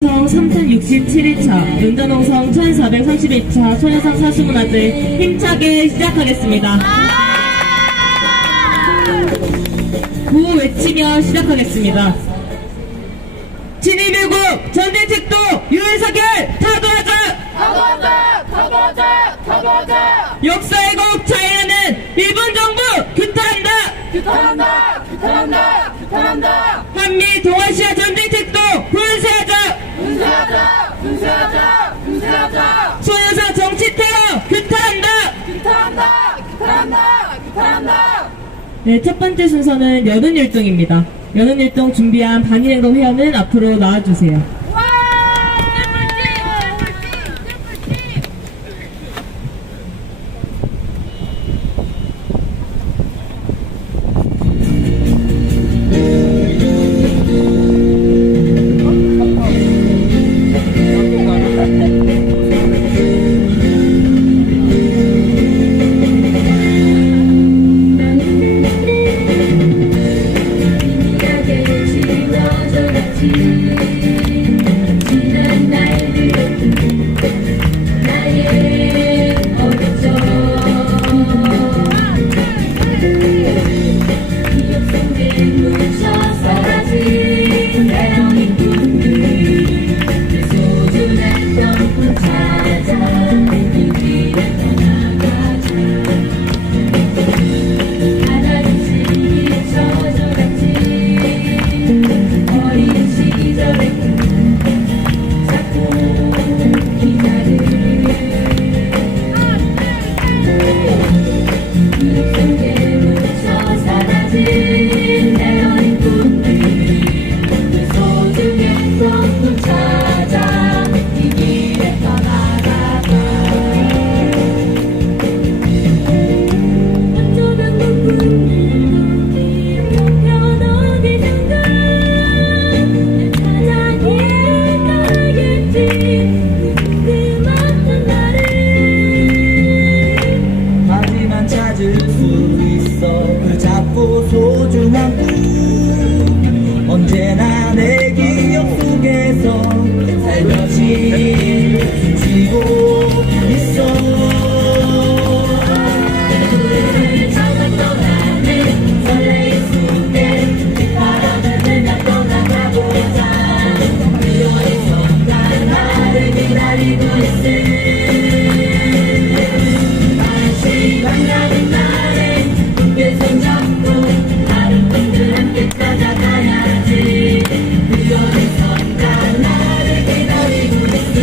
성 3067일차, 윤전홍성 1431차 소녀상 사수문화제 힘차게 시작하겠습니다. 구호 외치며 시작하겠습니다. 진입일국 전대책도 유해사결 타도하자! 타도하자! 타도하자! 타도하자! 역사의 곡 자해하는 일본 정부 규탄한다! 규탄한다! 규탄한다! 규탄한다! 한미 동아시아 전대책도 분쇄하자! 분쇄하자! 분쇄하자! 분쇄하자! 소녀상 정치 테러 규탄한다! 규탄한다! 규탄한다! 규탄한다! 네, 첫 번째 순서는 연은율동입니다. 연은율동 준비한 반일행동 회원은 앞으로 나와주세요. 소중한 꿈 언제나 내 기억 속에서 살며시 숨쉬고 있어. 우리를 찾아 떠나는 설레임 속에 바람을 들며 떠나가보자. 그녀의 손가 나를 기다리고 있을 다시 만나는 날에 함께 손잡고 다른 분들 함께 찾아가야지. 그녀의 손가 나를 기다리고 있을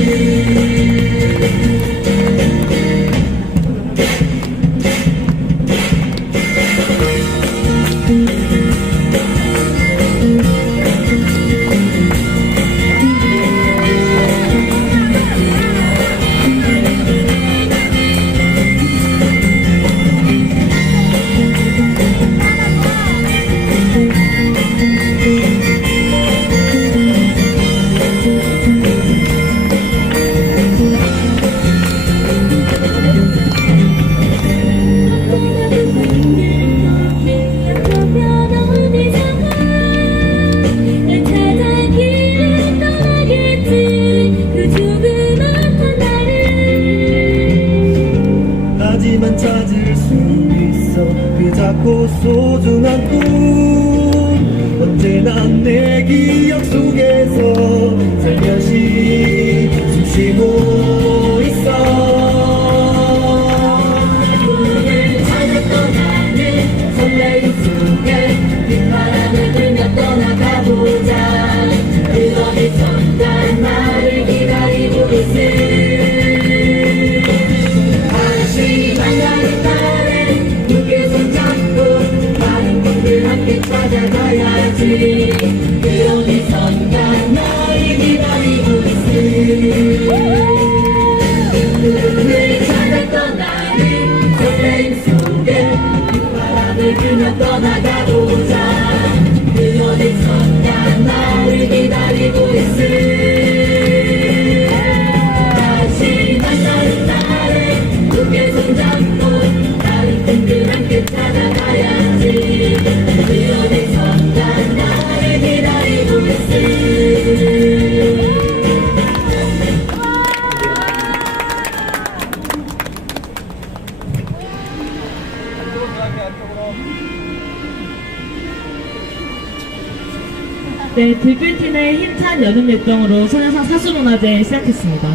네, 들끓티는 힘찬 여름 율동으로 소녀상 사수문화제 시작했습니다.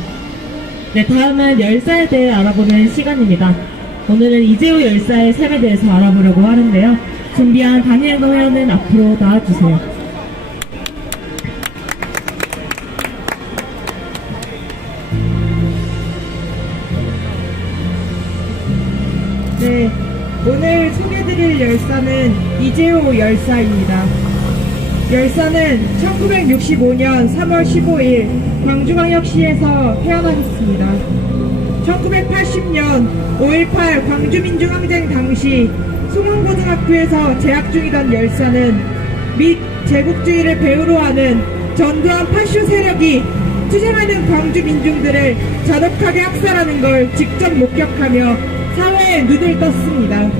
네, 다음은 열사에 대해 알아보는 시간입니다. 오늘은 이재호 열사의 삶에 대해서 알아보려고 하는데요. 준비한 단일행동 회원은 앞으로 나와주세요. 네, 오늘 소개드릴 열사는 이재호 열사입니다. 열사는 1965년 3월 15일 광주광역시에서 태어나셨습니다. 1980년 5.18 광주민주항쟁 당시 숭원고등학교에서 재학 중이던 열사는 및 제국주의를 배후로 하는 전두환 파쇼 세력이 투쟁하는 광주 민중들을 잔혹하게 학살하는 걸 직접 목격하며 사회에 눈을 떴습니다.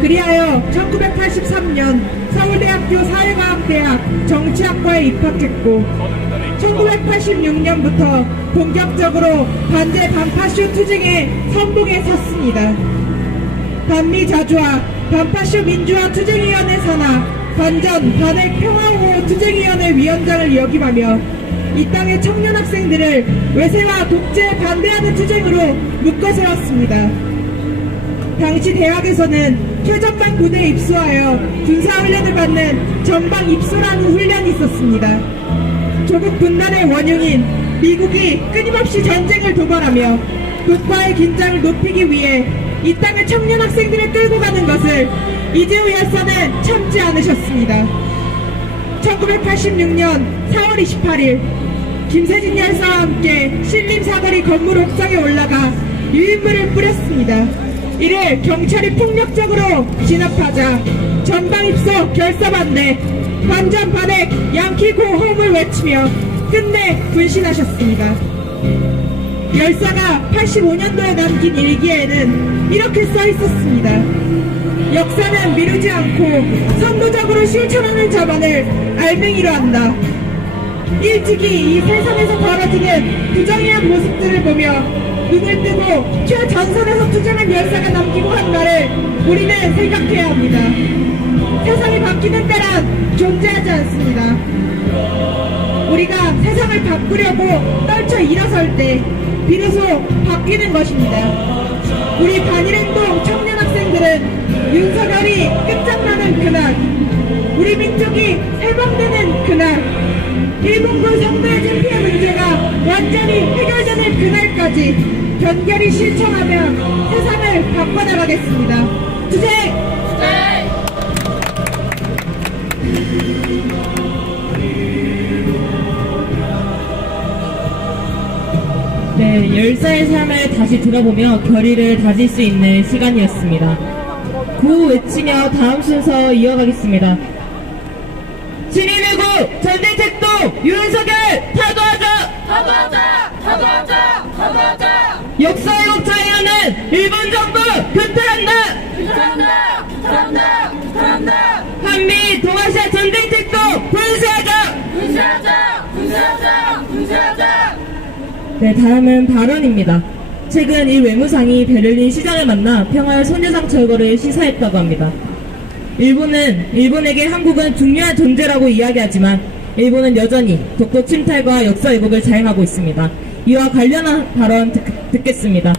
그리하여 1983년 서울대학교 사회과학대학 정치학과에 입학했고 1986년부터 본격적으로 반제 반파쇼 투쟁의 선봉에 섰습니다. 반미자주화 반파쇼 민주화 투쟁위원회 산하 반전 반핵 평화호호 투쟁위원회 위원장을 역임하며 이 땅의 청년 학생들을 외세와 독재에 반대하는 투쟁으로 묶어세웠습니다. 당시 대학에서는 최전방 군에 입소하여 군사훈련을 받는 전방 입소라는 훈련이 있었습니다. 조국 분단의 원흉인 미국이 끊임없이 전쟁을 도발하며 국가의 긴장을 높이기 위해 이 땅의 청년 학생들을 끌고 가는 것을 이재호 열사는 참지 않으셨습니다. 1986년 4월 28일 김세진 열사와 함께 신림사거리 건물 옥상에 올라가 유인물을 뿌렸습니다. 이를 경찰이 폭력적으로 진압하자 전방입소 결사반대 반전 반핵 양키고 호음을 외치며 끝내 분신하셨습니다. 열사가 85년도에 남긴 일기에는 이렇게 써 있었습니다. 역사는 미루지 않고 선도적으로 실천하는 자만을 알맹이로 한다. 일찍이 이 세상에서 벌어지는 부정의한 모습들을 보며 눈을 뜨고 최전선에서 투쟁한 열사가 남기고 한 말을 우리는 생각해야 합니다. 세상이 바뀌는 때란 존재하지 않습니다. 우리가 세상을 바꾸려고 떨쳐 일어설 때 비로소 바뀌는 것입니다. 우리 반일행동 청년 학생들은 윤석열이 끝장나는 그날, 우리 민족이 해방되는 그날, 일본군 성노예제 피해 문제가 완전히 해결되는 그날까지 견결히 실천하며 세상을 바꿔나가겠습니다. 투쟁! 네, 열사의 삶을 다시 들어보며 결의를 다질 수 있는 시간이었습니다. 구호 외치며 다음 순서 이어가겠습니다. 진입이고 전쟁책도 윤석열 타도하자! 타도하자! 타도하자! 타도하자! 역사 왜곡자에 하는 일본 정부 규탄한다! 규탄한다! 규탄한다! 규탄한다! 한미 동아시아 전쟁책도 분쇄하자! 분쇄하자! 분쇄하자! 분쇄하자! 네, 다음은 발언입니다. 최근 이 외무상이 베를린 시장을 만나 평화의 소녀상 철거를 시사했다고 합니다. 일본에게 한국은 중요한 존재라고 이야기하지만 일본은 여전히 독도 침탈과 역사 왜곡을 자행하고 있습니다. 이와 관련한 발언 듣겠습니다.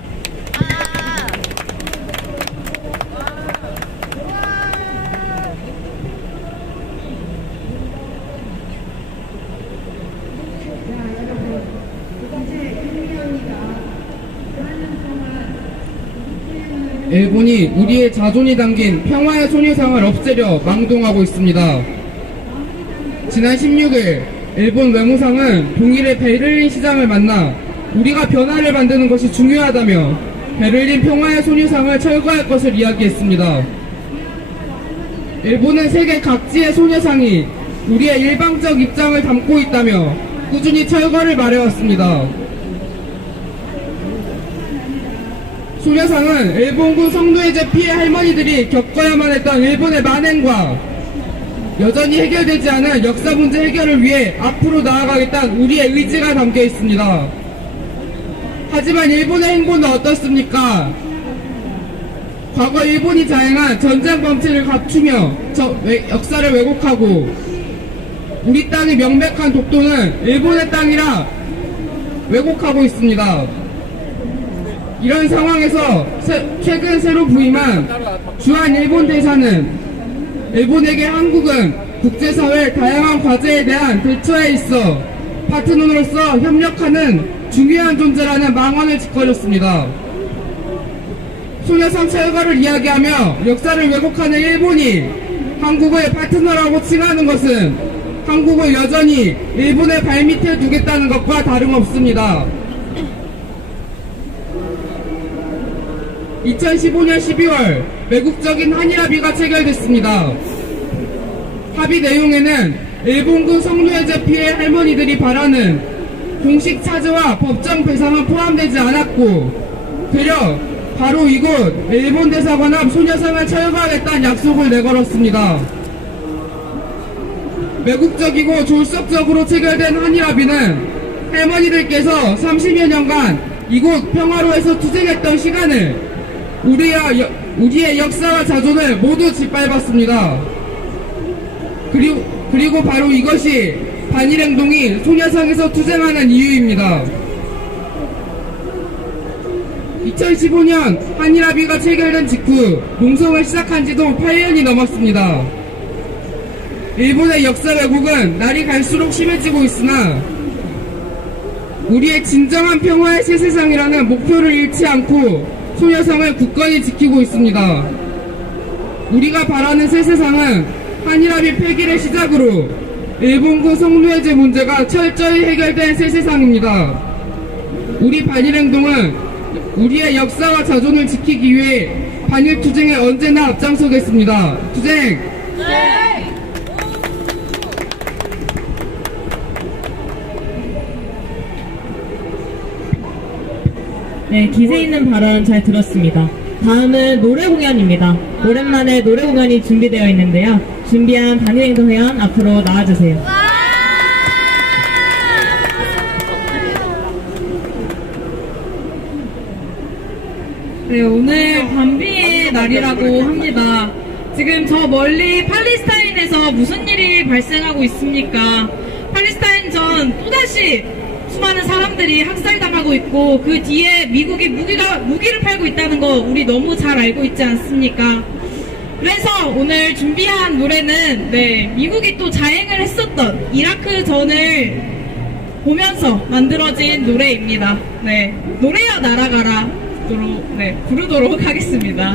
일본이 우리의 자존이 담긴 평화의 소녀상을 없애려 망동하고 있습니다. 지난 16일 일본 외무상은 동일의 베를린 시장을 만나 우리가 변화를 만드는 것이 중요하다며 베를린 평화의 소녀상을 철거할 것을 이야기했습니다. 일본은 세계 각지의 소녀상이 우리의 일방적 입장을 담고 있다며 꾸준히 철거를 말해왔습니다. 소녀상은 일본군 성노예제 피해 할머니들이 겪어야만 했던 일본의 만행과 여전히 해결되지 않은 역사 문제 해결을 위해 앞으로 나아가겠다는 우리의 의지가 담겨 있습니다. 하지만 일본의 행보는 어떻습니까? 과거 일본이 자행한 전쟁 범죄를 감추며 역사를 왜곡하고 우리 땅의 명백한 독도는 일본의 땅이라 왜곡하고 있습니다. 이런 상황에서 최근 새로 부임한 주한 일본 대사는 일본에게 한국은 국제사회 다양한 과제에 대한 대처에 있어 파트너로서 협력하는 중요한 존재라는 망언을 짓거렸습니다. 소녀상 철거를 이야기하며 역사를 왜곡하는 일본이 한국을 파트너라고 칭하는 것은 한국을 여전히 일본의 발밑에 두겠다는 것과 다름없습니다. 2015년 12월 매국적인 한일합의가 체결됐습니다. 합의 내용에는 일본군 성노예제 피해 할머니들이 바라는 공식 차지와 법정 배상은 포함되지 않았고 되려 바로 이곳 일본 대사관 앞 소녀상을 철거하겠다는 약속을 내걸었습니다. 매국적이고 졸속적으로 체결된 한일합의는 할머니들께서 30여 년간 이곳 평화로에서 투쟁했던 시간을 우리의 역사와 자존을 모두 짓밟았습니다. 그리고 바로 이것이 반일행동이 소녀상에서 투쟁하는 이유입니다. 2015년 한일합의가 체결된 직후 농성을 시작한 지도 8년이 넘었습니다. 일본의 역사 왜곡은 날이 갈수록 심해지고 있으나 우리의 진정한 평화의 새 세상이라는 목표를 잃지 않고 소녀상을 굳건히 지키고 있습니다. 우리가 바라는 새 세상은 한일합의 폐기를 시작으로 일본군 성노예제 문제가 철저히 해결된 새 세상입니다. 우리 반일행동은 우리의 역사와 자존을 지키기 위해 반일 투쟁에 언제나 앞장서겠습니다. 투쟁! 네, 기세 있는 발언 잘 들었습니다. 다음은 노래 공연입니다. 오랜만에 노래 공연이 준비되어 있는데요. 준비한 반일행동 회원 앞으로 나와주세요. 네, 오늘 반비의 날이라고 합니다. 지금 저 멀리 팔레스타인에서 무슨 일이 발생하고 있습니까? 팔레스타인전 또다시 수많은 사람들이 학살당하고 있고 그 뒤에 미국이 무기를 팔고 있다는 거 우리 너무 잘 알고 있지 않습니까? 그래서 오늘 준비한 노래는 미국이 또 자행을 했었던 이라크 전을 보면서 만들어진 노래입니다. 노래야 날아가라 부르도록 하겠습니다.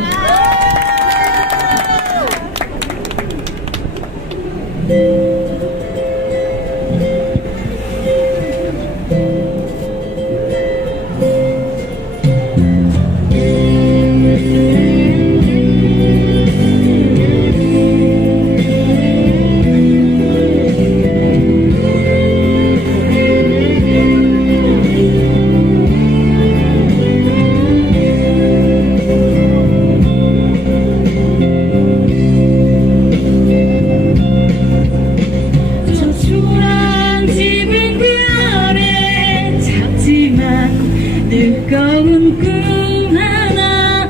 뜨거운 꿈 하나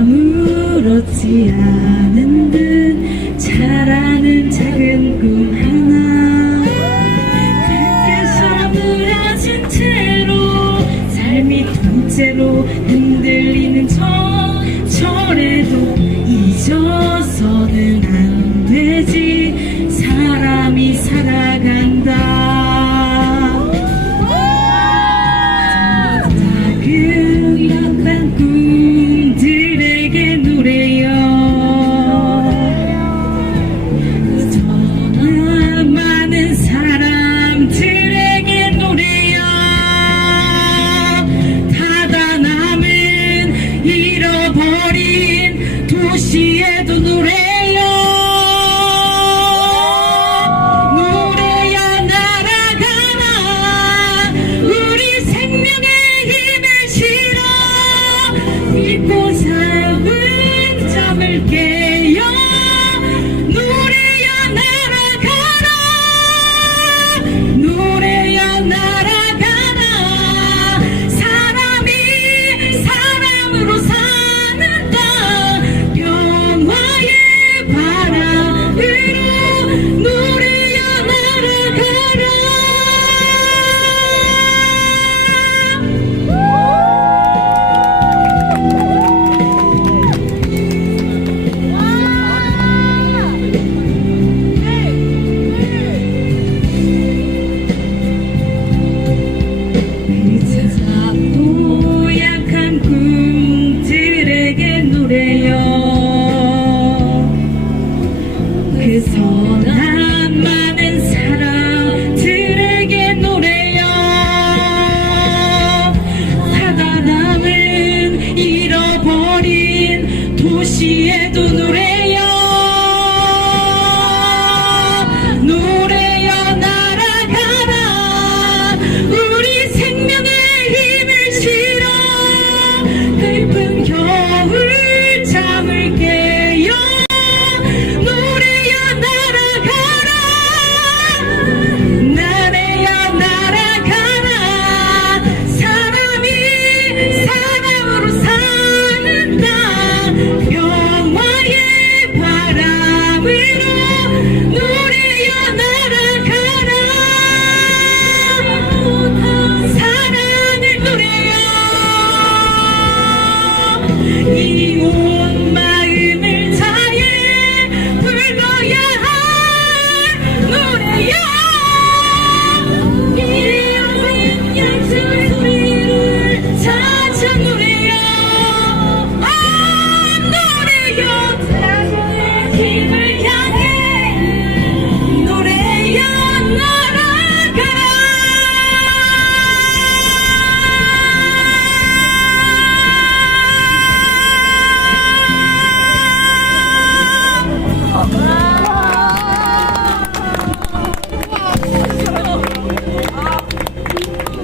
아무렇지 않은 듯 자라는 작은 꿈 하나 밖에서 무너진 채로 삶이 통째로 흔들리는 저래도 잊어서는 안 되지 사람이 살아간다 꿈들에게 노래요 우리 생명의 힘을 실어 깊은 겨울 잠을 깨요 노래야 날아가라 나래야 날아가라 사람이 사랑으로 사는다 평화의 바람으로 노래야 날아가라 사랑을 노래요 이 온 마음을 다해 불러야 할 노래야 이 어린 양심 소리를 찾아 노래요 아 노래요 자신의 힘을 향해 노래야 날아가라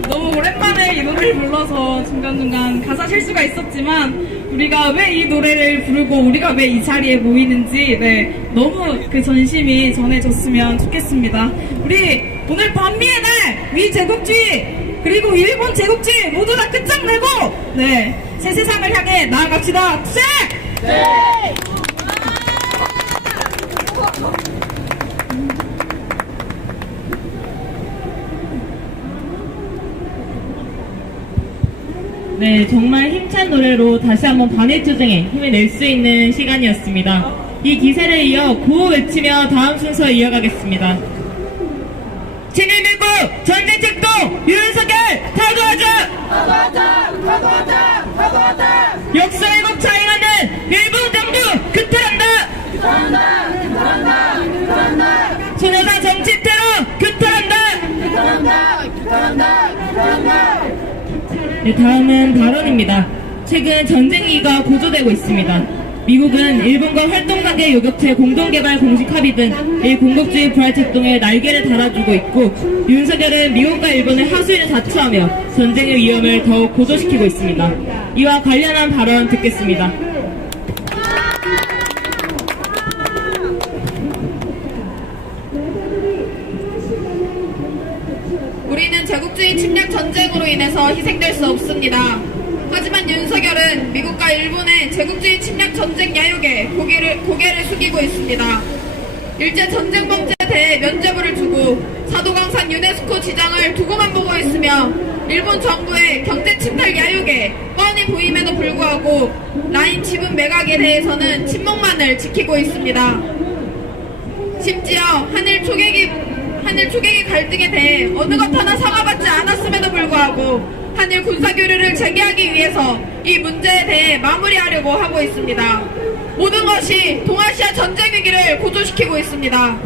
너무 오랜만에 이 노래를 불러서 중간중간 가사 실수가 있었지만 우리가 왜 이 노래를 부르고 우리가 왜 이 자리에 모이는지 너무 그 전심이 전해졌으면 좋겠습니다. 우리 오늘 반미의 날 위제국주의 그리고 일본 제국주의 모두 다 끝장내고 새 세상을 향해 나아갑시다. 투쟁! 네, 정말 힘찬 노래로 다시 한번 반일투쟁에 힘을 낼 수 있는 시간이었습니다. 이 기세를 이어 구호 외치며 다음 순서 이어가겠습니다. 친일 밀고 전쟁 책동 윤석열 타도하자! 타도하자! 역사 왜곡 자행하는 일본 정부 규탄한다! 소녀상 정치 테러 규탄한다! 네, 다음은 발언입니다. 최근 전쟁 위기가 고조되고 있습니다. 미국은 일본과 활동단계 요격체 공동개발 공식 합의 등 일공격주의 부활책동에 날개를 달아주고 있고 윤석열은 미국과 일본의 하수인을 자초하며 전쟁의 위험을 더욱 고조시키고 있습니다. 이와 관련한 발언 듣겠습니다. 우리는 제국주의 침략 전쟁으로 인해서 희생될 수 없습니다. 하지만 윤석열은 미국과 일본의 제국주의 침략 전쟁 야욕에 고개를 숙이고 있습니다. 일제 전쟁 범죄에 대해 면죄부를 주고 사도광산 유네스코 지장을 두고만 보고 있으며 일본 정부의 경제 침탈 야욕에 뻔히 보임에도 불구하고 라인 지분 매각에 대해서는 침묵만을 지키고 있습니다. 심지어 한일 초계기 갈등에 대해 어느 것 하나 사과받지 않았음에도 불구하고 한일 군사교류를 재개하기 위해서 이 문제에 대해 마무리하려고 하고 있습니다. 모든 것이 동아시아 전쟁 위기를 고조시키고 있습니다.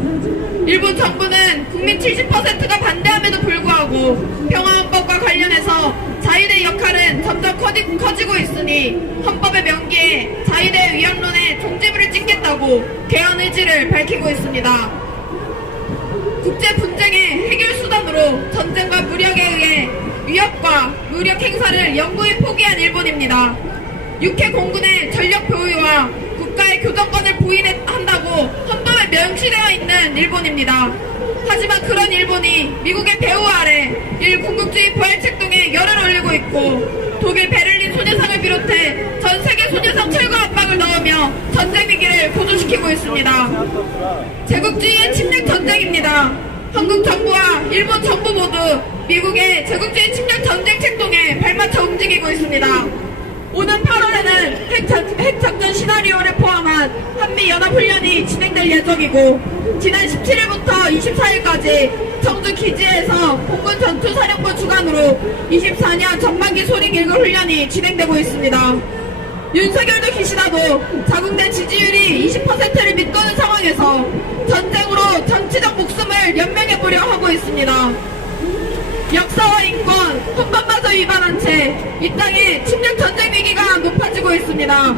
일본 정부는 국민 70%가 반대함에도 불구하고 평화헌법과 관련해서 자위대 역할은 점점 커지고 있으니 헌법의 명기에 자위대 위헌론에 종지부를 찍겠다고 개헌 의지를 밝히고 있습니다. 국제 분쟁의 해결 수단으로 전쟁과 무력에 의해 위협과 무력 행사를 영구히 포기한 일본입니다. 육해 공군의 전력 보유와 국가의 교정권을 부인한다고 헌법에 명시되어 있는 일본입니다. 하지만 그런 일본이 미국의 배후 아래 일군국주의 부활책동에 열을 올리고 있고 독일 베를린 소녀상을 비롯해 전 세계 소녀상 철거 압박을 넣으며 전쟁 위기를 고조시키고 있습니다. 제국주의의 침략 전쟁입니다. 한국 정부와 일본 정부 모두 미국의 제국주의 침략 전쟁 책동에 발맞춰 움직이고 있습니다. 오는 8월에는 핵작전 시나리오를 포함한 한미연합훈련이 진행될 예정이고 지난 17일부터 24일까지 청주 기지에서 공군 전투사령부 주관으로 24년 전반기 소리길구 훈련이 진행되고 있습니다. 윤석열도 기시다도 자국내 지지율이 20%를 밑도는 상황에서 전쟁으로 정치적 목숨을 연명해보려 하고 있습니다. 역사와 인권, 헌법마저 위반한 채 이 땅에 침략 전쟁 위기가 높아지고 있습니다.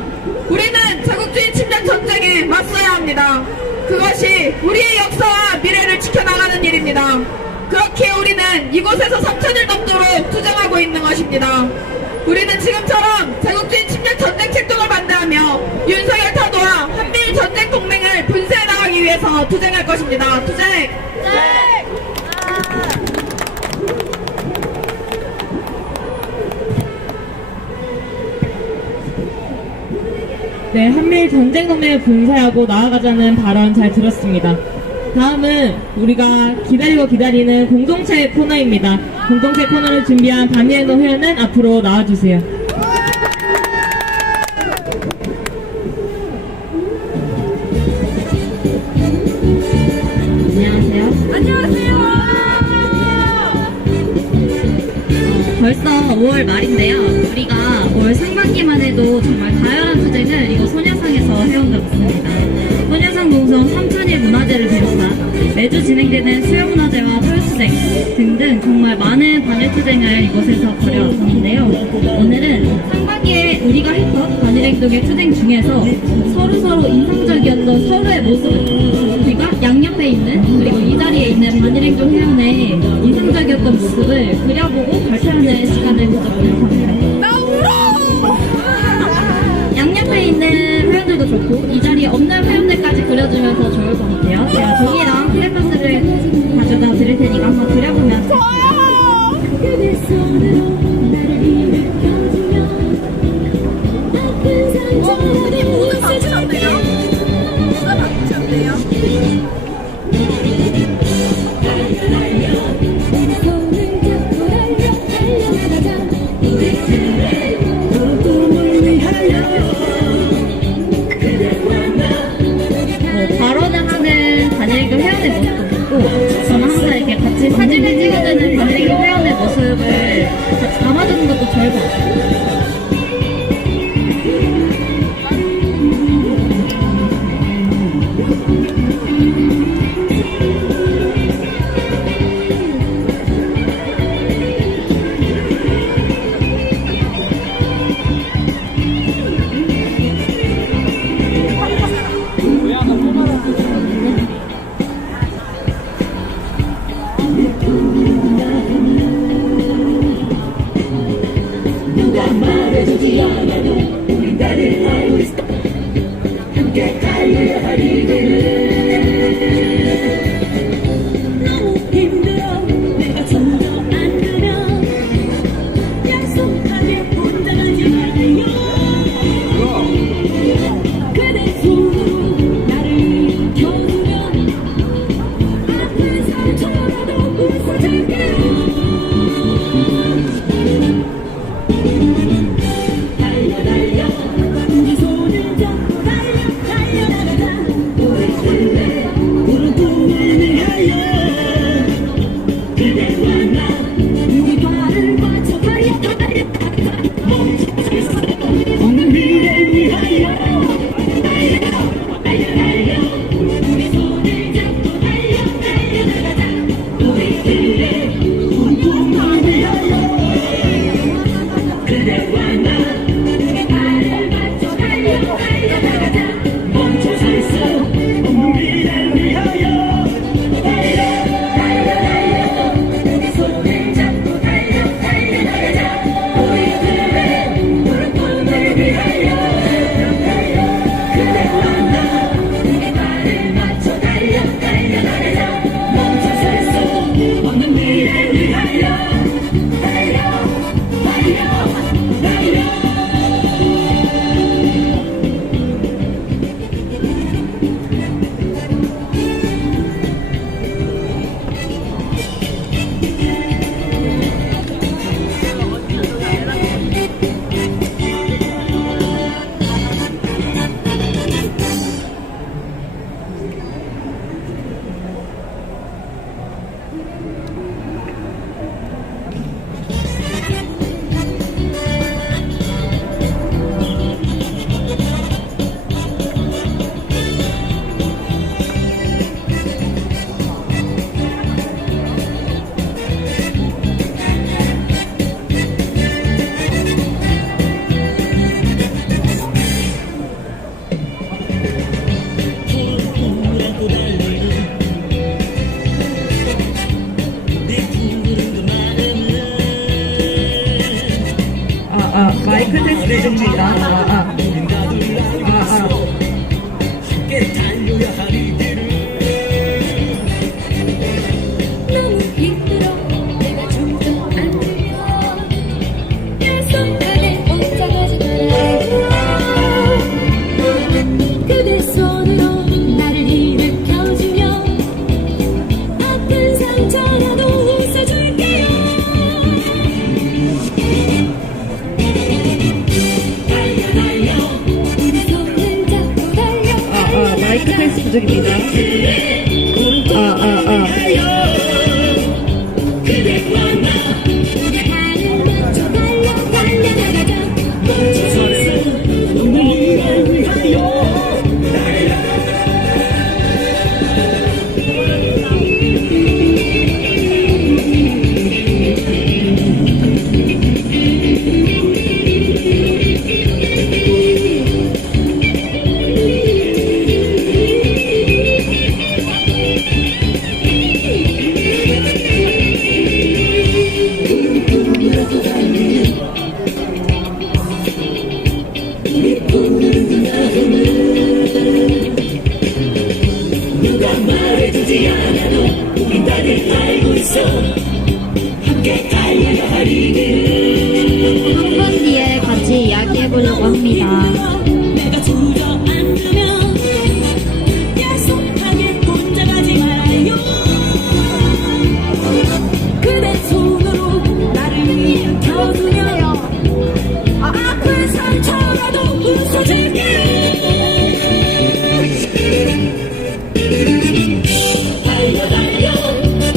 우리는 제국주의 침략 전쟁에 맞서야 합니다. 그것이 우리의 역사와 미래를 지켜나가는 일입니다. 그렇기에 우리는 이곳에서 3천일 넘도록 투쟁하고 있는 것입니다. 우리는 지금처럼 제국주의 침략 전쟁 책동을 반대하며 윤석열 타도와 한미일 전쟁 동맹을 분쇄해 나가기 위해서 투쟁할 것입니다. 투쟁! 네, 한미일 전쟁 동맹을 분쇄하고 나아가자는 발언 잘 들었습니다. 다음은 우리가 기다리고 기다리는 공동체 코너입니다. 공동체 코너를 준비한 반미행동 회원은 앞으로 나와주세요. 벌써 5월 말인데요. 우리가 올 상반기만 해도 정말 다양한 투쟁을 이곳 소녀상에서 해온 적 있습니다. 소녀상 농성 3천일 문화제를 비롯한 매주 진행되는 수요문화제와 토요투쟁 등등 정말 많은 반일투쟁을 이곳에서 벌여왔었는데요. 오늘은 상반기에 우리가 했던 반일행동의 투쟁 중에서 서로서로 인상적이었던 서로의 모습과 양옆에 있는 그리고 이 자리에 있는 반일행동 회원의 인상적이었던 모습을 그려보고 발표하는 시간을 가져보려고 합니다. 나 울어! 양옆에 있는 회원들도 좋고 이 자리에 없는 회원들까지 그려주면 더 좋을 것 같아요. 제가 종이랑 플래카드를 가져다 드릴 테니까 한번 그려보면서 어머니 모두 당첨돼요? 누가 당첨돼요? 발언을 하는 반일교 회원의 모습도 있고 저는 항상 이렇게 같이 사진을 찍어주는 반일교 회원의 모습을 같이 마이크 테스트 중입니다. 너무 힘들어 내가 좀더 안 되면 약속하네 혼자 가지 말아요 그대 손으로 나를 일으켜주며 아픈 상처라도 웃어줄게요 달려 달려 우리 손을 잡고 달려 마이크 테스트 중입니다. 발을 맞춰 달려 달려나가자 멈춰서 우리를 위하여 누가 말해주지 않아도 우린 다들 알고 있어 함께 달려야 하리니 3분 뒤에 같이 이야기해보려고 합니다. 내가 주저앉으면 약속하게 혼자 가지 말아요 그대 손으로 나를 일으켜주며 아픈 상처라도 웃어줄게요 달려 달려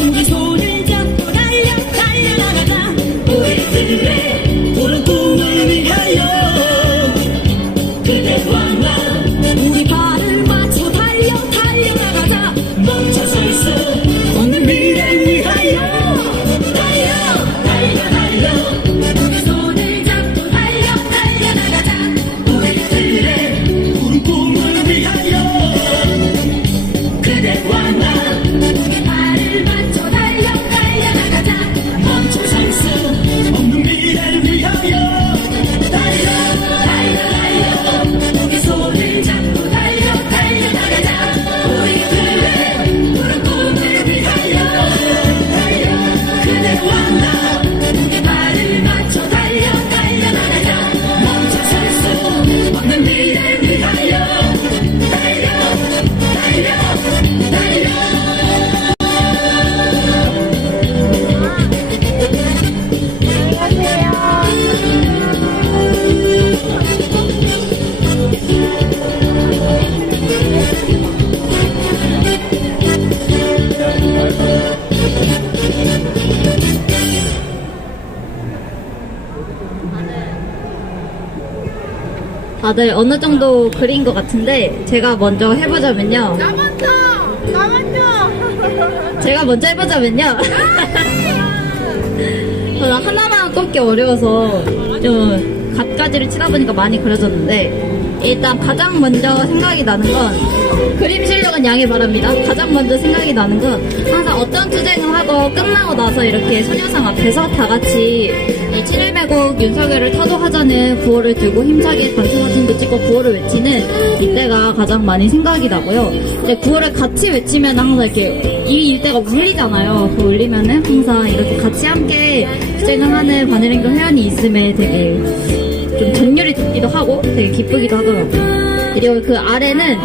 우리 손을 잡고 달려 달려나가자 우리들의 푸른 꿈을 위하여 그대와 나 우리 발을 맞춰 달려 달려나가자 멈춰설 수 없는 미래를 위하여 달려 달려 달려 우리 손을 잡고 달려 달려나가자 우리들의 푸른 꿈을 위하여 그대와 나 우리 발을 맞춰 달려 달려나가자 멈춰설 수 없는 미래를 위하여 달려 달려 달려 우리 손을 잡고 달려 달려나가자 우리들의 푸른 꿈을 위하여 달려 그대와 나 우리 발을 맞춰 달려 달려나가자 멈춰설 수 없는 미래를 위하여 달려 달려 달려 다들 어느 정도 그린 것 같은데 제가 먼저 해보자면요. 나 먼저 제가 먼저 해보자면요. 저는 하나만 꼽기 어려워서 좀 갖가지를 치다 보니까 많이 그려졌는데 일단 가장 먼저 생각이 나는 건 그림 실력은 양해 바랍니다. 가장 먼저 생각이 나는 건 항상 어떤 투쟁을 하고 끝나고 나서 이렇게 소녀상 앞에서 다 같이 이 7.1매국 윤석열을 타도하자는 구호를 들고 힘차게 단체 사진도 찍고 구호를 외치는 이때가 가장 많이 생각이 나고요. 근데 구호를 같이 외치면 항상 이렇게 이 일대가 울리잖아요. 그 울리면은 항상 이렇게 같이 함께 투쟁을 하는 바늘행동 회원이 있음에 되게 좀 전율이 돋기도 하고 되게 기쁘기도 하더라고요. 그리고 그 아래는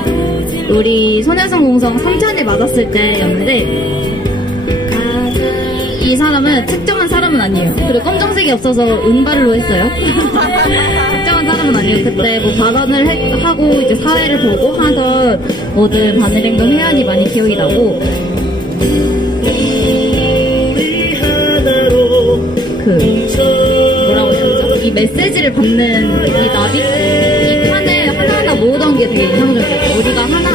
우리 소녀상 공성 3찬에 맞았을 때였는데 이 사람은 특정한 사람은 아니에요. 그리고 검정색이 없어서 은발로 했어요. 특정한 사람은 아니에요. 그때 뭐 발언을 하고 이제 사회를 보고 하던 모든 바늘행동 회원이 많이 기억이 나고 뭐라고 해야 되죠? 이 메시지를 받는 이 나비 이 판을 하나하나 모으던 게 되게 인상적이었어요.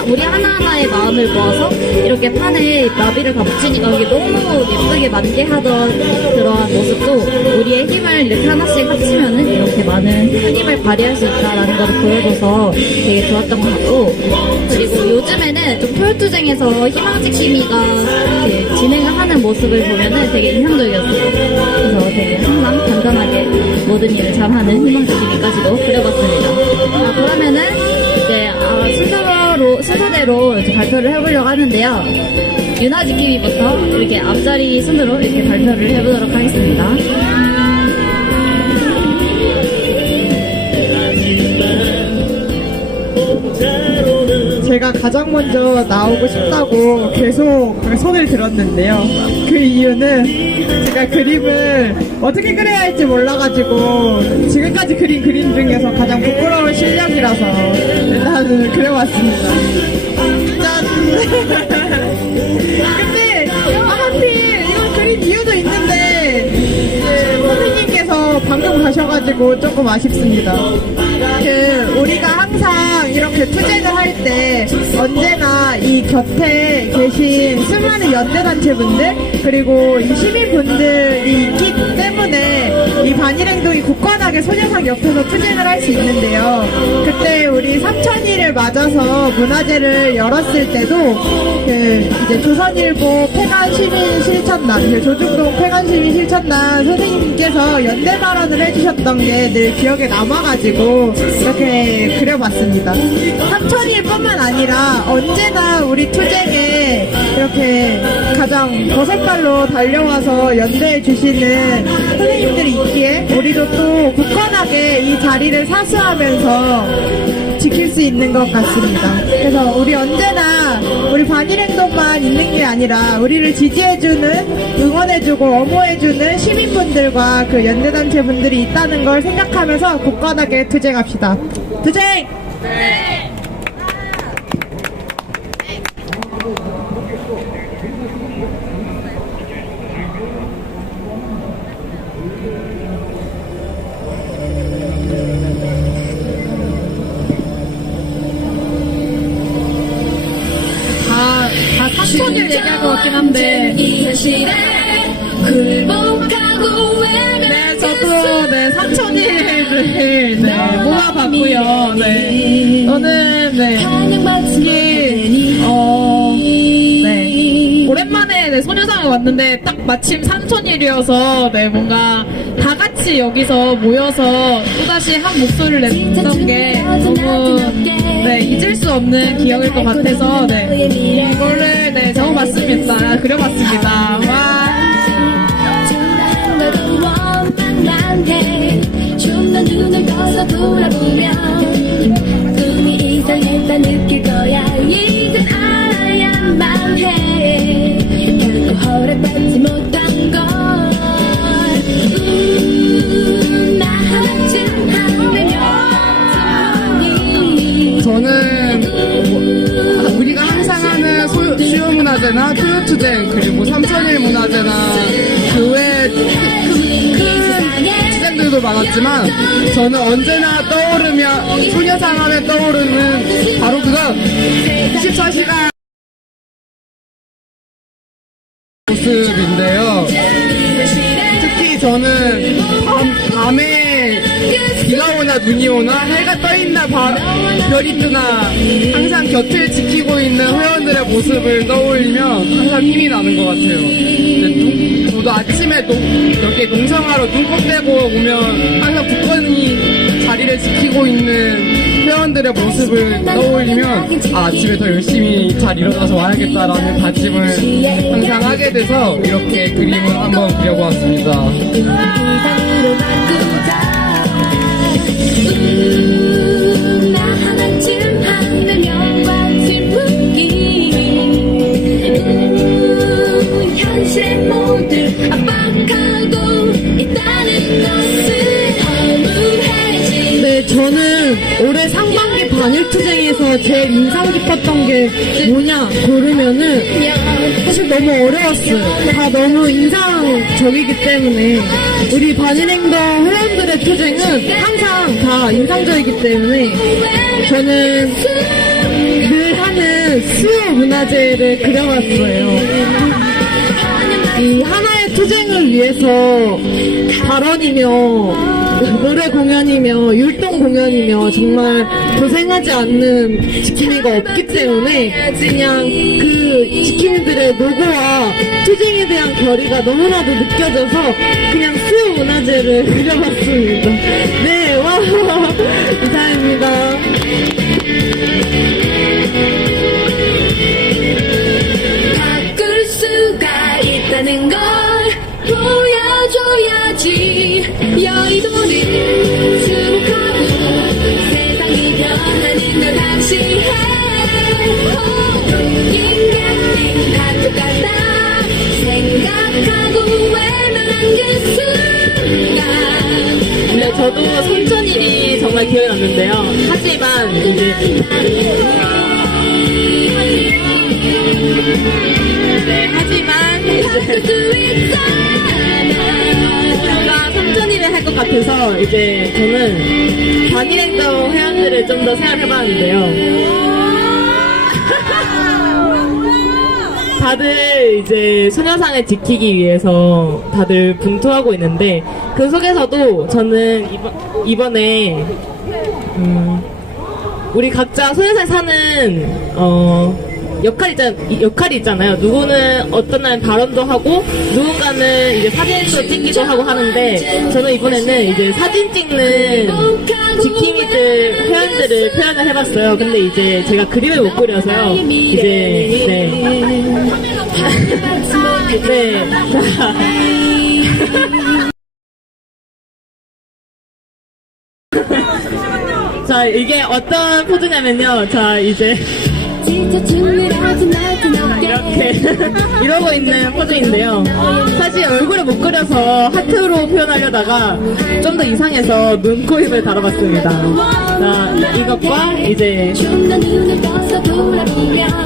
우리 하나하나의 마음을 모아서 이렇게 판에 나비를 다 붙이니까 이게 너무 예쁘게 만개하던 그러한 모습도 우리의 힘을 이렇게 하나씩 합치면은 이렇게 많은 큰 힘을 발휘할 수 있다라는 걸 보여줘서 되게 좋았던 것 같고 그리고 요즘에는 좀 토요투쟁에서 희망지킴이가 진행을 하는 모습을 보면은 되게 인상적이었어요. 그래서 되게 항상 간단하게 모든 일을 잘하는 희망지킴이까지도 그려봤습니다. 그러면은 이제 순서대로 이제 발표를 해보려고 하는데요. 유나지킴이부터 이렇게 앞자리 순으로 이렇게 발표를 해보도록 하겠습니다. 제가 가장 먼저 나오고 싶다고 계속 손을 들었는데요. 그 이유는 제가 그림을 어떻게 그려야 할지 몰라가지고 지금까지 그린 그림 중에서 가장 부끄러운 실력이라서 일단은 그려봤습니다. 짠! 근데 하필 이걸 그린 이유도 있는데 선생님께서 방금 가셔가지고 조금 아쉽습니다. 우리가 항상 이렇게 투쟁을 할 때 언제나 이 곁에 계신 수많은 연대단체분들 그리고 이 시민분들이 있기 때문에 이 반일행동이 굳건하게 소녀상 옆에서 투쟁을 할 수 있는데요. 그때 우리 3,000일을 맞아서 문화제를 열었을 때도 이제 조선일보 폐간시민실천단 조중동 폐간시민실천단 선생님께서 연대 발언을 해주셨던 게 늘 기억에 남아가지고 이렇게 그려봤습니다. 3,000일뿐만 아니라 언제나 우리 투쟁에 이렇게 가장 거센발로 달려와서 연대해 주시는 선생님들이 있기에 우리도 또 굳건하게 이 자리를 사수하면서 지킬 수 있는 것 같습니다. 그래서 우리 언제나 우리 반일행동만 있는 게 아니라 우리를 지지해주는, 응원해주고 엄호해주는 시민분들과 그 연대단체분들이 있다는 걸 생각하면서 굳건하게 투쟁합시다. 투쟁! 네! 다 3,000일 얘기할 것 같긴 한데 네, 저도 3,000일을 모아봤고요. 저는 오랜만에 소녀상에 왔는데 딱 마침 3,000일이어서 뭔가 다 같이 여기서 모여서 또다시 한 목소리를 냈던 게 너무 잊을 수 없는 기억일 것 같아서 이거를 적어봤습니다. 그려봤습니다. 와. 좀더 눈을 떠서 돌아보면 꿈이 이상했다 느낄 거야. 이젠 알아야만 해. 결코 허락받지 못한 걸. 나 하나쯤 하면 저는 우리가 항상 하는 수요문화제나 토요투쟁 그리고 3,000일 문화제나 그 외에 투쟁들도 많았지만 저는 언제나 떠오르면 소녀상 하면 떠오르는 바로 그건 24시간 모습인데요. 특히 저는 밤에 비가 오나 눈이 오나 해가 떠있나 별이 뜨나 항상 곁을 지키고 있는 회원들의 모습을 떠올리면 항상 힘이 나는 것 같아요. 저도 아침에 여기 농성하러 눈꼭 떼고 오면 항상 굳건히 자리를 지키고 있는 회원들의 모습을 떠올리면 아침에 더 열심히 잘 일어나서 와야겠다라는 다짐을 항상 하게 돼서 이렇게 그림을 한번 그려보았습니다. 나 하나쯤 하면 영광을 풍기 현실의 모두 압박하고 있다는 것을 허무해지. 저는 올해 상반기 반일투쟁에서 제일 인상 깊었던 게 뭐냐 고르면은 사실 너무 어려웠어요. 다 너무 인상적이기 때문에 우리 반일행동 회원들의 투쟁은 항상 다 인상적이기 때문에 저는 늘 하는 수요 문화제를 그려봤어요. 이 하나의 투쟁을 위해서 발언이며 노래 공연이며 율동 공연이며 정말 고생하지 않는 지킴이가 없기 때문에 그냥 그 지킴이들의 노고와 투쟁에 대한 결의가 너무나도 느껴져서 그냥 수요 문화제를 그려봤습니다. 네, 와, 이상입니다. 바꿀 수가 있다는 걸 보여줘야지. 여의도는 수록하고 세상이 변하는 걸 감시해. 인간은 다 똑같다 생각하고 외면한 그 순간. 네, 저도 선천일이 정말 기억이 났는데요. 하지만 이제 하지만 제가 선천일을 할 것 같아서 이제 저는 반일행동 회원들을 좀 더 생각해봤는데요. 다들 이제 소녀상을 지키기 위해서 다들 분투하고 있는데 그 속에서도 저는 이번에 우리 각자 소녀상에 사는 역할이 있잖아요. 누구는 어떤 날은 발언도 하고 누군가는 이제 사진도 찍기도 하고 하는데 저는 이번에는 이제 사진 찍는 지킴이들 회원들을 표현을 해봤어요. 근데 이제 제가 그림을 못 그려서요. 이제 네. 네. 자, 이게 어떤 포즈냐면요. 자, 이제 이렇게 이러고 있는 포즈인데요. 사실 얼굴을 못 그려서 하트로 표현하려다가 좀 더 이상해서 눈, 코, 입을 달아봤습니다. 자, 이것과 이제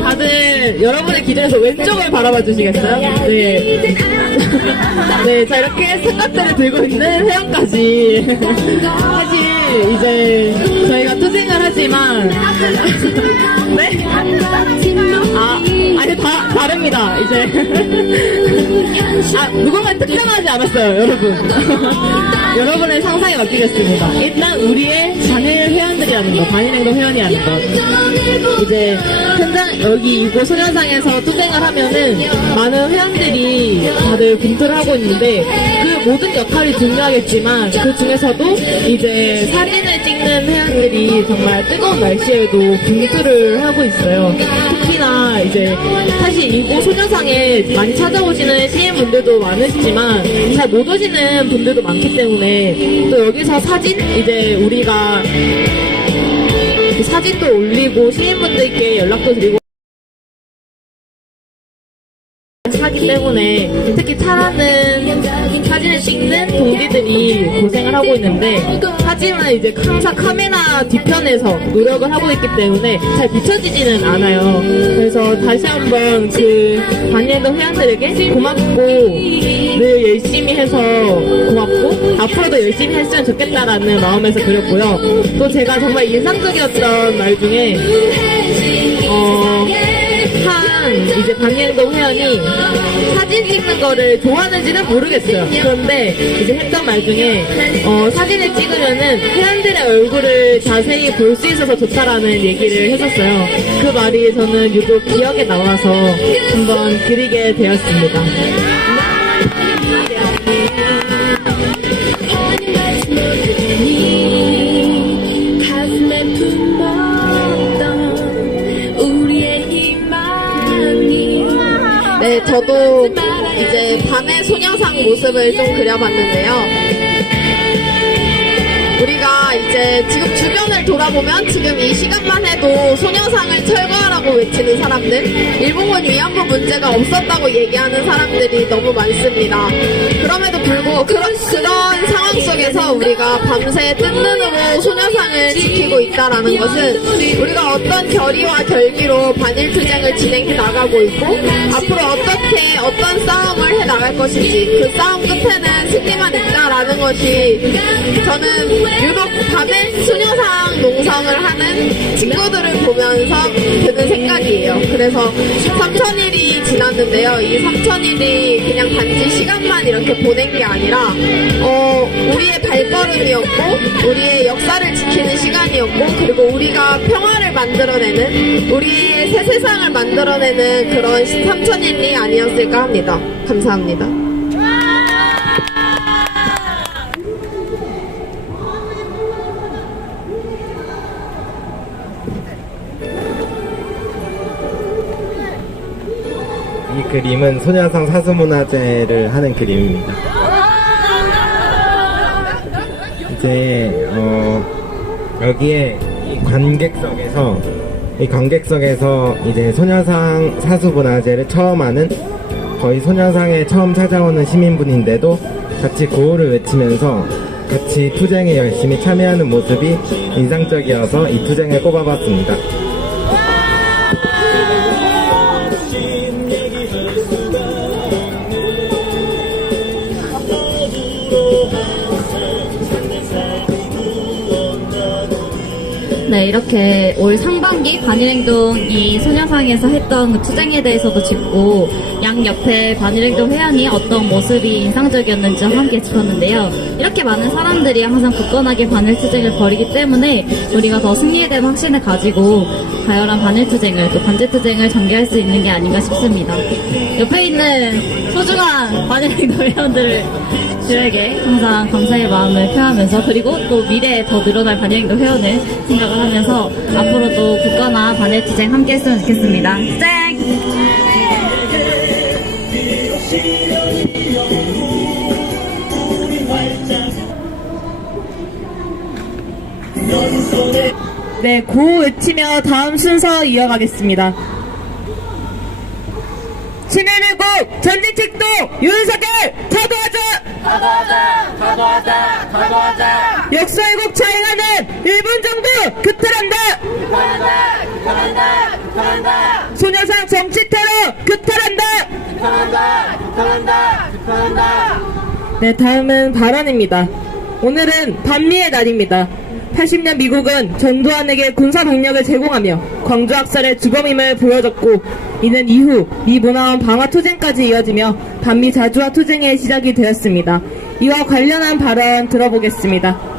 다들 여러분의 기준에서 왼쪽을 바라봐 주시겠어요? 네. 네, 자, 이렇게 생각대를 들고 있는 회원까지. 사실 이제 저희가 투쟁을 하지만 네? 아니 다릅니다. 이제 누군가 특정하지 않았어요, 여러분. 여러분의 상상에 맡기겠습니다. 일단 우리의 반일 회원들이라는 거, 반일행동 회원이라는 것. 이제 현장 여기 이곳 소녀상에서 투쟁을 하면은 많은 회원들이 다들 분투를 하고 있는데 그 모든 역할이 중요하겠지만 그 중에서도 이제 사진을 찍는 회원들이 정말 뜨거운 날씨에도 분투를 하고 있어요. 특히나 이제 사실 이곳 소녀상에 많이 찾아오시는 시민분들도 많으시지만 잘 못 오시는 분들도 많기 때문에 또 여기서 사진 이제 우리가 사진도 올리고 시민분들께 연락도 드리고 하기 때문에 특히 차라는 사진을 찍는 동지들이 고생을 하고 있는데 하지만 이제 항상 카메라 뒤편에서 노력을 하고 있기 때문에 잘 비춰지지는 않아요. 그래서 다시 한번 그 반일행동 회원들에게 고맙고 늘 열심히 해서 고맙고 앞으로도 열심히 했으면 좋겠다라는 마음에서 그렸고요. 또 제가 정말 인상적이었던 말 중에 이제 반일행동 회원이 사진 찍는 거를 좋아하는지는 모르겠어요. 그런데 이제 했던 말 중에 사진을 찍으면은 회원들의 얼굴을 자세히 볼 수 있어서 좋다라는 얘기를 했었어요. 그 말이 저는 유독 기억에 남아서 한번 그리게 되었습니다. 네, 저도 이제 밤의 소녀상 모습을 좀 그려봤는데요. 우리가 이제 지금 주변을 돌아보면 지금 이 시간만 해도 소녀상을 철거하라고 외치는 사람들, 일본군 위안부 문제가 없었다고 얘기하는 사람들이 너무 많습니다. 그럼에도 불구하고 그런 상황 전쟁 속에서 우리가 밤새 뜬 눈으로 소녀상을 지키고 있다라는 것은 우리가 어떤 결의와 결기로 반일투쟁을 진행해 나가고 있고 앞으로 어떻게 어떤 싸움을 해 나갈 것인지 그 싸움 끝에는 승리만 있다라는 것이 저는 유독 밤에 소녀상 농성을 하는 친구들을 보면서 드는 생각이에요. 그래서 3000일이 지났는데요. 이 3000일이 그냥 단지 시간만 이렇게 보낸 게 아니라 우리의 발걸음이었고 우리의 역사를 지키는 시간이었고 그리고 우리가 평화를 만들어내는 우리의 새 세상을 만들어내는 그런 3000일이 아니었을까 합니다. 감사합니다. 이 그림은 소녀상 사수문화제를 하는 그림입니다. 이제 여기에 이 관객석에서 이제 소녀상 사수문화제를 처음 하는 거의 소녀상에 처음 찾아오는 시민분인데도 같이 구호를 외치면서 같이 투쟁에 열심히 참여하는 모습이 인상적이어서 이 투쟁을 꼽아봤습니다. 네, 이렇게 올 상반기 반일행동 이 소녀상에서 했던 그 투쟁에 대해서도 짚고 양 옆에 반일행동 회원이 어떤 모습이 인상적이었는지 함께 짚었는데요. 이렇게 많은 사람들이 항상 굳건하게 반일투쟁을 벌이기 때문에 우리가 더 승리에 대한 확신을 가지고 가열한 반일투쟁을 또 반제투쟁을 전개할 수 있는 게 아닌가 싶습니다. 옆에 있는 소중한 반일행동 회원들에게 항상 감사의 마음을 표하면서 그리고 또 미래에 더 늘어날 반일행동 회원을 생각을 하면서 앞으로도 굳건한 반일투쟁 함께 했으면 좋겠습니다. 쨍! 네, 구호 외치며 다음 순서 이어가겠습니다. 친일미국 전쟁책도 윤석열 타도하자! 타도하자! 역사 왜곡 자행하는 일본 정부 규탄한다! 규탄한다! 소녀상 정치 테러 규탄한다! 규탄한다! 네, 다음은 발언입니다. 오늘은 반미의 날입니다. 80년 미국은 전두환에게 군사병력을 제공하며 광주학살의 주범임을 보여줬고 이는 이후 미 문화원 방화 투쟁까지 이어지며 반미 자주화 투쟁의 시작이 되었습니다. 이와 관련한 발언 들어보겠습니다.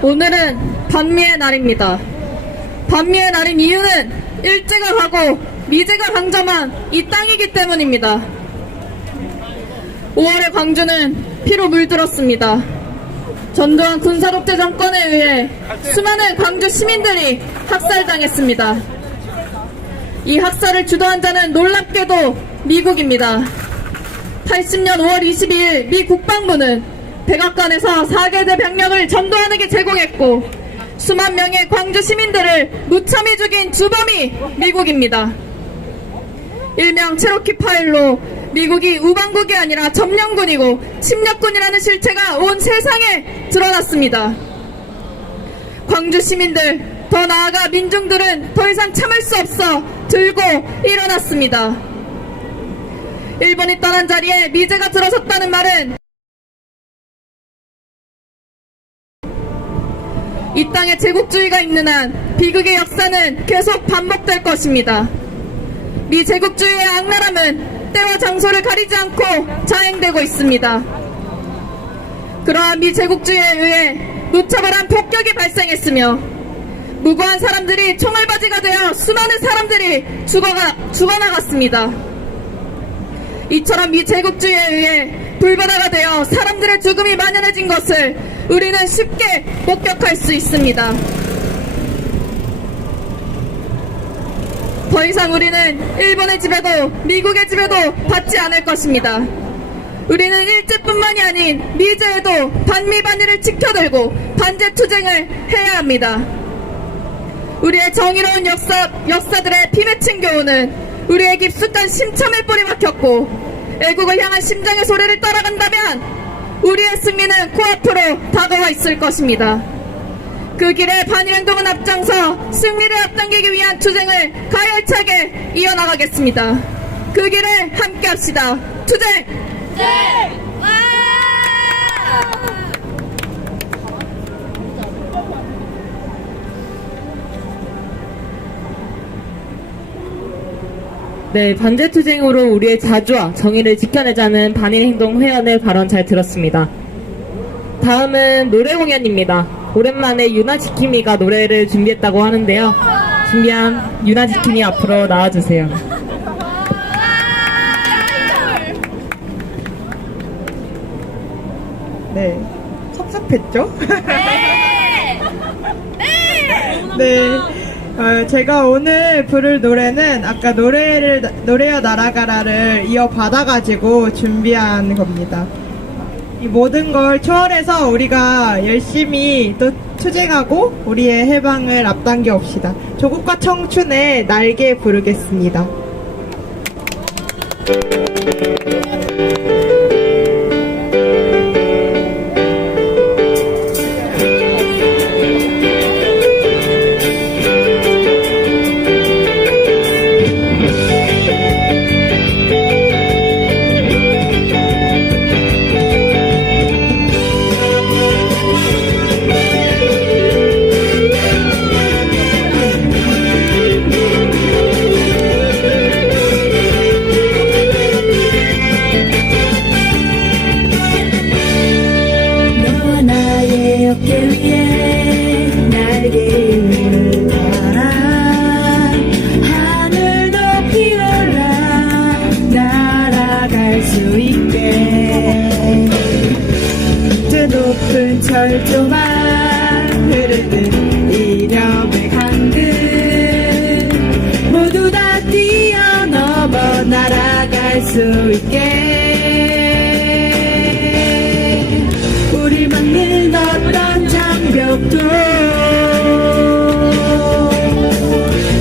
오늘은 반미의 날입니다. 반미의 날인 이유는 일제가 가고 미제가 강점한 이 땅이기 때문입니다. 5월의 광주는 피로 물들었습니다. 전두환 군사독재 정권에 의해 수많은 광주 시민들이 학살당했습니다. 이 학살을 주도한 자는 놀랍게도 미국입니다. 80년 5월 22일 미 국방부는 백악관에서 4계대 병력을 전두환에게 제공했고 수만 명의 광주 시민들을 무참히 죽인 주범이 미국입니다. 일명 체로키 파일로 미국이 우방국이 아니라 점령군이고 침략군이라는 실체가 온 세상에 드러났습니다. 광주 시민들, 더 나아가 민중들은 더 이상 참을 수 없어 들고 일어났습니다. 일본이 떠난 자리에 미제가 들어섰다는 말은 이 땅에 제국주의가 있는 한 비극의 역사는 계속 반복될 것입니다. 미 제국주의의 악랄함은 때와 장소를 가리지 않고 자행되고 있습니다. 그러한 미 제국주의에 의해 무차별한 폭격이 발생했으며 무고한 사람들이 총알바지가 되어 수많은 사람들이 죽어나갔습니다. 이처럼 미 제국주의에 의해 불바다가 되어 사람들의 죽음이 만연해진 것을 우리는 쉽게 목격할 수 있습니다. 더 이상 우리는 일본의 지배도 미국의 지배도 받지 않을 것입니다. 우리는 일제뿐만이 아닌 미제에도 반미반의를 지켜들고 반제투쟁을 해야 합니다. 우리의 정의로운 역사들의 피맺힌 교훈은 우리의 깊숙한 심참에 뿌리 박혔고 애국을 향한 심장의 소리를 따라간다면 우리의 승리는 코앞으로 다가와 있을 것입니다. 그 길에 반일행동은 앞장서 승리를 앞당기기 위한 투쟁을 가열차게 이어나가겠습니다. 그 길을 함께 합시다. 투쟁! 네, 반제투쟁으로 우리의 자주와 정의를 지켜내자는 반일행동 회원의 발언 잘 들었습니다. 다음은 노래 공연입니다. 오랜만에 유나지킴이가 노래를 준비했다고 하는데요. 준비한 유나지킴이 앞으로 나와주세요. 네, 섭섭했죠? 네. 제가 오늘 부를 노래는 아까 노래여 날아가라를 이어받아가지고 준비한 겁니다. 이 모든 걸 초월해서 우리가 열심히 또 투쟁하고 우리의 해방을 앞당겨 옵시다. 조국과 청춘의 날개 부르겠습니다. 너와 나의 어깨 위에 날개를 달아 하늘 높이 올라 날아갈 수 있게 그 높은 철조망 흐르는 이념의 강들 모두 다 뛰어넘어 날아갈 수 있게 우리 막는 어떤 장벽도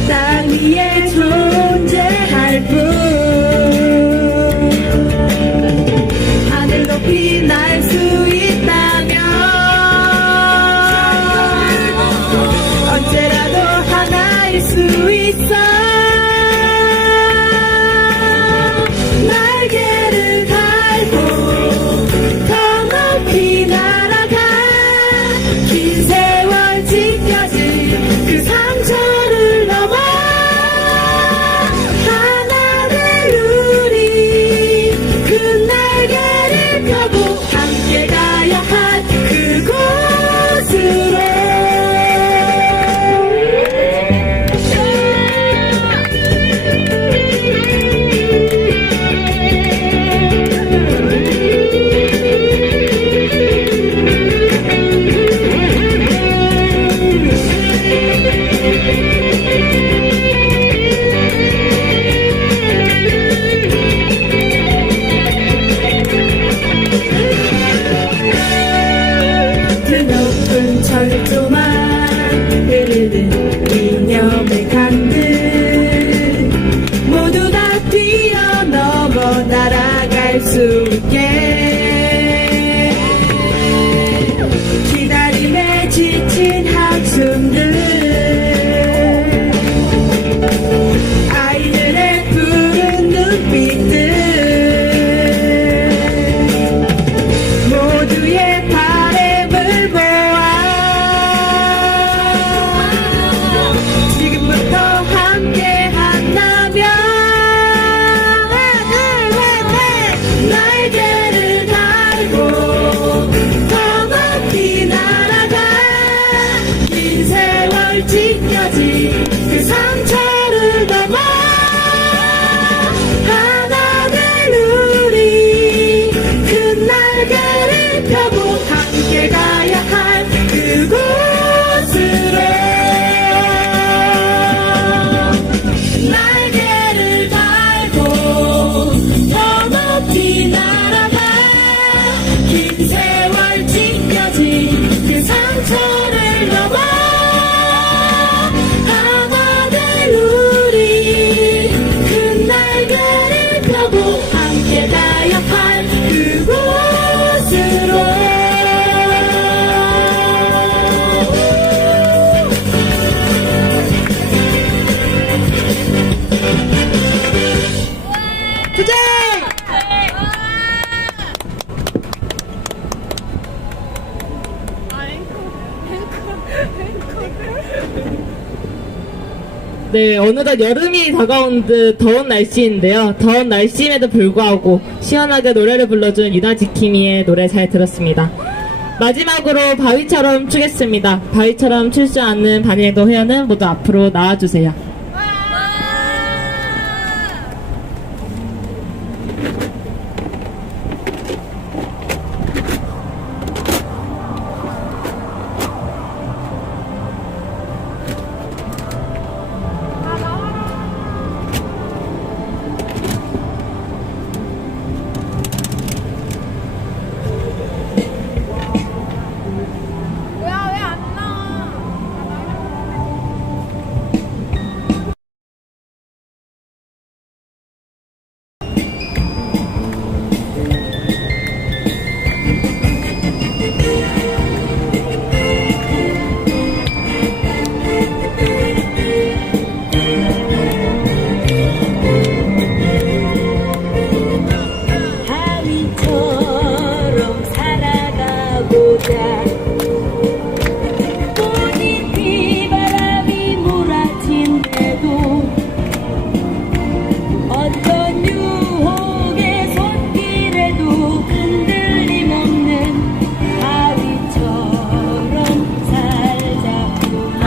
땅 위에 존재할 뿐 하늘 높이 날 수 있다면 언제라도 하나일 수 있어 날개를 달고 더 높이 날아가 긴 세월 지켜진 그 상처를 넘어 하나 될 우리 그 날개를 펴고 함께 가야 할 그곳으로 그 높은 철조망 흐르는 이념의 강들 모두 다 뛰어넘어 날아갈 수 있게 기다림에 지친 한숨들 아이들의 푸른 눈빛들 모두의 바램을 모아 지금부터 함께 한다면 날개를 달고 더 높이 날아가 긴 세월 지켜진 그 상처를 넘어 하나 될 우리 그 날개를 펴고 함께 가야 할 그곳으로 날개를 달고 더 높이 날아가 네, 어느덧 여름이 다가온 듯 더운 날씨인데요. 더운 날씨임에도 불구하고 시원하게 노래를 불러준 유나지킴이의 노래 잘 들었습니다. 마지막으로 바위처럼 추겠습니다. 바위처럼 출 줄 아는 반일도 회원은 모두 앞으로 나와주세요. 바위처럼 살아가보자. 꽃이 비바람이 몰아친대도 어떤 유혹의 손길에도 흔들림 없는 바위처럼 살자꾸나.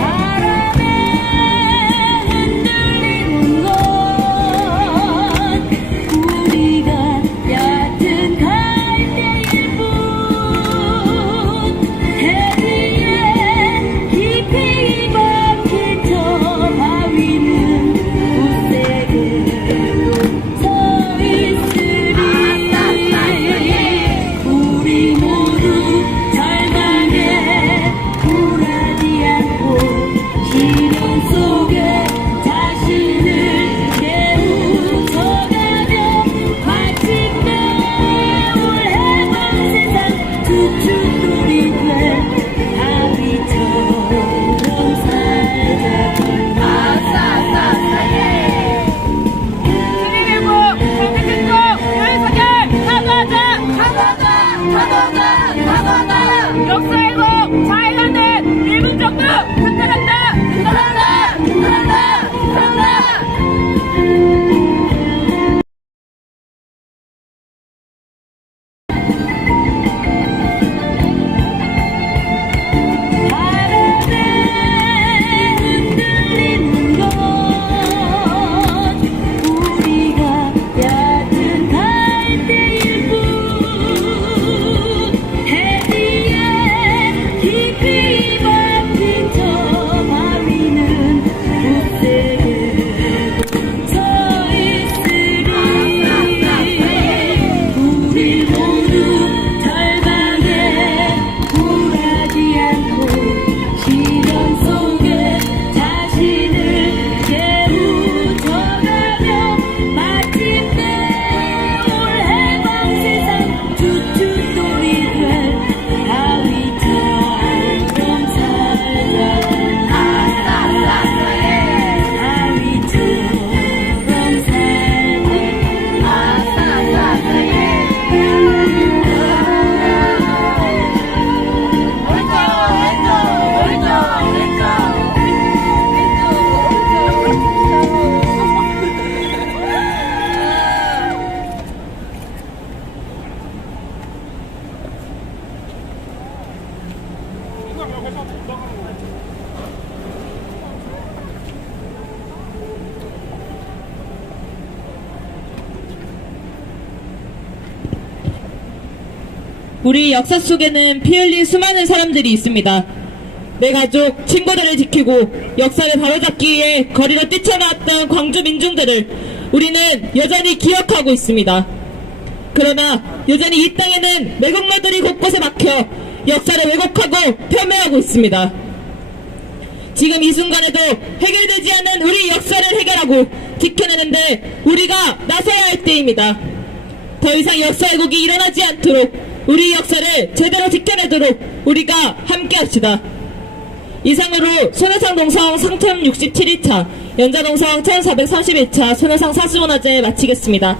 바람에 흔들리는 건 우리가 얕은 갈대일 뿐. 해리에 깊이 박힌 저 바위는 굳세게도 서 있으리. 우리 모두 절망에 굴하지 않고 시련 속에 자신을 깨우쳐가며 마침내 올 해방 세상 주춧돌이 될 바위처럼 살자꾸나. 주님일보 정기진동 열사결 사도하자. 역사에서 자해하는 일본 정부 분단한다. 바람에 흔들리는 건 우리가 얕은 갈대일 뿐. 해리에 깊이 박힌 저 바위는 굳세게도 서 있으리. 우리 모두 절망에 굴하지 않고 시련 속에 자신을 깨우쳐가며 마침내 올 해방 세상 주춧돌이 될 바위처럼 살자꾸나. 우리 역사 속에는 피 흘린 수많은 사람들이 있습니다. 내 가족, 친구들을 지키고 역사를 바로잡기 위해 거리로 뛰쳐나왔던 광주 민중들을 우리는 여전히 기억하고 있습니다. 그러나 여전히 이 땅에는 매국노들이 곳곳에 막혀 역사를 왜곡하고 폄훼하고 있습니다. 지금 이 순간에도 해결되지 않은 우리 역사를 해결하고 지켜내는데 우리가 나서야 할 때입니다. 더 이상 역사 왜곡이 일어나지 않도록 우리 역사를 제대로 지켜내도록 우리가 함께합시다. 이상으로 손해상 농성 상탐 67일차, 연자농성 1431차 손해상 사수문화제 마치겠습니다.